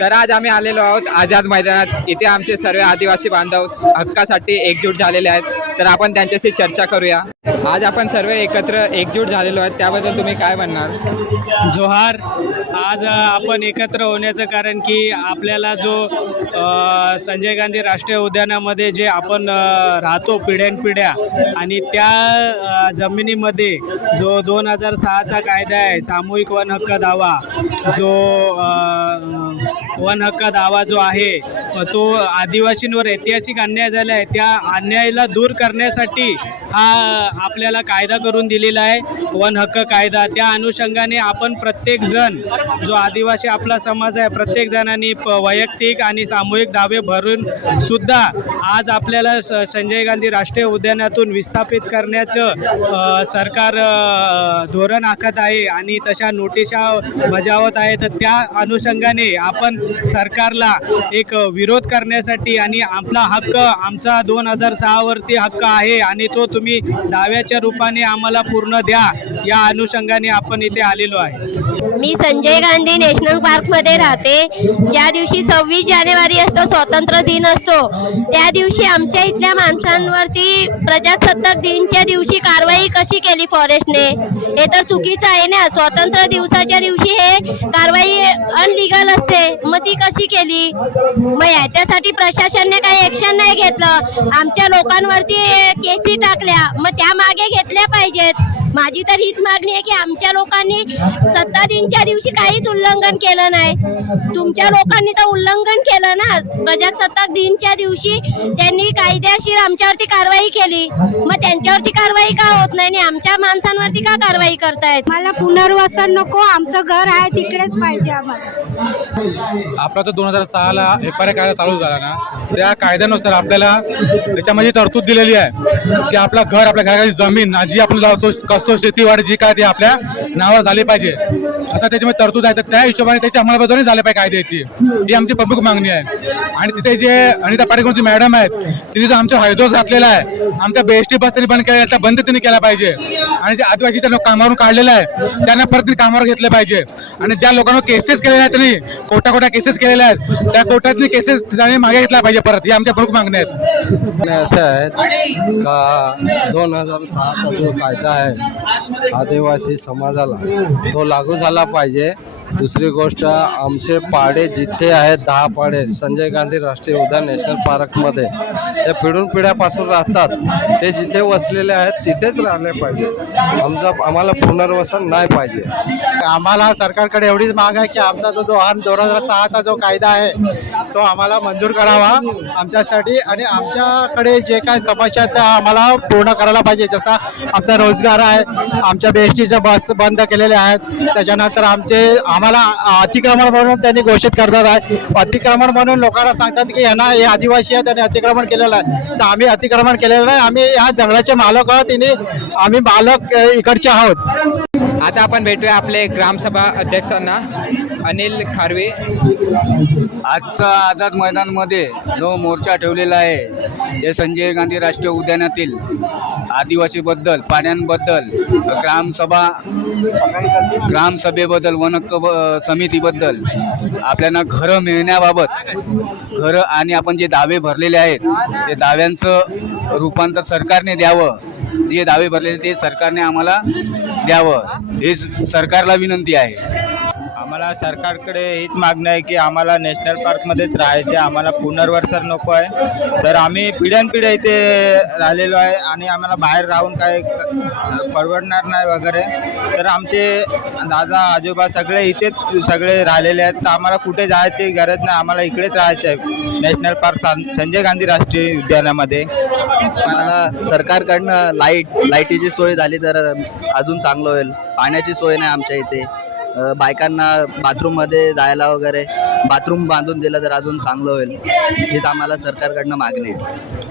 तर आज आम्ही आलेलो आहोत आझाद मैदानात. इथे आमचे सर्व आदिवासी बांधव हक्कासाठी एकजूट झालेले आहेत. तर आपण त्यांच्याशी चर्चा करूया. आज आपण सर्व एकजूट झालेलो आहेत, त्याबद्दल तुम्ही काय म्हणणार? जोहार. आज आपण एकत्र होण्याचं कारण की आपल्याला जो संजय गांधी राष्ट्रीय उद्यानामध्ये जे आपण राहतो पिढ्यानपिढ्या, आणि त्या जमिनीमध्ये जो 2006चा कायदा आहे सामूहिक वन हक्क दावा, जो वन हक्क दावा जो आहे तो आदिवासींवर ऐतिहासिक अन्याय झाला आहे, त्या अन्यायाला दूर करण्यासाठी हा आपल्याला कायदा करून दिलेला आहे, वन हक्क कायदा. त्या अनुषंगाने आपण प्रत्येकजण जो आदिवासी आपला समाज आहे, प्रत्येक जणांनी वैयक्तिक आणि सामूहिक दावे भरून सुद्धा आज आपल्याला संजय गांधी राष्ट्रीय उद्यानातून विस्थापित करण्याचं सरकार धोरण आखत आहे आणि तशा नोटिसा बजावत आहे. तर त्या अनुषंगाने आपण सरकारला एक विरोध करण्यासाठी आणि आपला हक्क, आमचा 2006 वरती हक्क आहे आणि तो तुम्ही दाव्याच्या रूपाने आम्हाला पूर्ण द्या, या अनुषंगाने आपण इथे आलेलो आहे. मी संजय गांधी नॅशनल पार्कमध्ये राहते. ज्या दिवशी 26 जानेवारी असतो, स्वातंत्र्य दिन असतो, त्या दिवशी आमच्या इथल्या माणसांवरती प्रजासत्ताक दिनच्या दिवशी कारवाई कशी केली फॉरेस्टने? हे तर चुकीचं आहे ना. स्वातंत्र्य दिवसाच्या दिवशी हे कारवाई अनलिगल असते, मग ती कशी केली? मग याच्यासाठी प्रशासनाने काही ॲक्शन नाही घेतलं. आमच्या लोकांवरती केसी टाकल्या, मग त्या मागे घेतल्या पाहिजेत. माझी तर हीच मागणी आहे की आमच्या लोकांनी सत्ता दिनच्या दिवशी काहीच उल्लंघन केलं नाही. तुमच्या लोकांनी तर उल्लंघन केलं ना. प्रजासत्ताक दिनच्या दिवशी त्यांनी कायदेशीर आमच्यावरती कारवाई केली, मग त्यांच्यावरती कारवाई का होत नाही आणि आमच्या माणसांवरती का कारवाई करतायत? मला पुनर्वसन नको, आमचं घर आहे तिकडेच पाहिजे आम्हाला. आपला तर 2006ला FRA कायदा चालू झाला ना, त्या कायद्यानुसार आपल्याला त्याच्यामध्ये तरतूद दिलेली आहे की आपलं घर, आपल्या घराची जमीन जी आपण लावतो कसतो शेतीवाडी जी काय ती आपल्या नावावर झाली पाहिजे, असं त्याच्यामध्ये तरतूद आहे. तर त्या हिशोबाने त्याची अंमलबजावणी झाली पाहिजे कायद्याची, ही आमची प्रमुख मागणी आहे. आणि तिथे जे अनिता पाटेकरची मॅडम आहेत, तिने जो आमच्या हैदोस घातलेला आहे, आमच्या BST बस त्यांनी बंद केल्या, त्या बंद त्यांनी केला पाहिजे. आणि जे आदिवासीच्या लोक कामावरून काढलेलं आहे त्यांना परत त्यांनी कामावर घेतलं पाहिजे. आणि ज्या लोकांना केसेस केलेल्या आहेत, त्यांनी कोटा केसेस केलेल्या आहेत, त्या कोर्टातली केसेस त्यांनी मागे घेतल्या पाहिजे परत, ही आमच्या प्रमुख मागण्या आहेत. असे आहेत का 2006चा जो कायदा आहे आदिवासी समाजाला, तो लागू झाला पाहिजे. दुसरी गोष्ट, आमचे पाडे जिथे आहेत 10 पाडे संजय गांधी राष्ट्रीय उद्यान नॅशनल पार्कमध्ये, ते पिढून पिढ्यापासून राहतात, ते जिथे वसलेले आहेत तिथेच राहिले पाहिजे. आम्हाला पुनर्वसन नाही पाहिजे. आम्हाला सरकारकडे एवढीच माग आहे की आमचा जो 2006चा जो कायदा आहे तो आम्हाला मंजूर करावा आमच्यासाठी, आणि आमच्याकडे जे काय समस्या आहेत त्या आम्हाला पूर्ण करायला पाहिजे. जसा आमचा रोजगार आहे, आमच्या BSTच्या बस बंद केलेल्या आहेत, त्याच्यानंतर आम्हाला अतिक्रमण म्हणून त्यांनी घोषित करतात आहे. अतिक्रमण म्हणून लोकांना सांगतात की यांना हे आदिवासी आहे, त्यांनी अतिक्रमण केलेलं आहे. तर आम्ही अतिक्रमण केलेलं नाही, आम्ही ह्या जंगलाचे मालक आहोत, आम्ही मालक इकडचे आहोत. आता आपण भेटूया आपले ग्रामसभा अध्यक्षांना, अनिल खारवे. आजचा आझाद मैदानमध्ये जो मोर्चा ठेवलेला आहे, हे संजय गांधी राष्ट्रीय उद्यानातील आदिवासीबद्दल, पाण्यांबद्दल, ग्रामसभेबद्दल, वन हक्क समितीबद्दल, आपल्याला घरं मिळण्याबाबत, घरं आणि आपण जे दावे भरलेले आहेत ते दाव्यांचं रूपांतर सरकारने द्यावं. जे दावे भरलेले ते सरकारने आम्हाला द्यावं, हे सरकारला विनंती आहे. आम्हाला सरकारकडे हीच मागणी आहे की आम्हाला नॅशनल पार्कमध्येच राहायचे, आम्हाला पुनर्वसन नको आहे. तर आम्ही पिढ्यानपिढ्या इथे राहिलेलो आहे आणि आम्हाला बाहेर राहून काय परवडणार नाही वगैरे. तर आमचे दादा आजोबा सगळे इथेच सगळे राहिलेले आहेत, तर आम्हाला कुठे जायची गरज नाही, आम्हाला इकडेच राहायचं आहे नॅशनल पार्क संजय गांधी राष्ट्रीय उद्यानामध्ये. आम्हाला सरकारकडनं लाईटीची सोय झाली तर अजून चांगलं होईल. पाण्याची सोय नाही आमच्या इथे, बायकांना बाथरूममध्ये जायला वगैरे बाथरूम बांधून दिलं तर अजून चांगलं होईल. हीच आम्हाला सरकारकडनं मागणी आहे.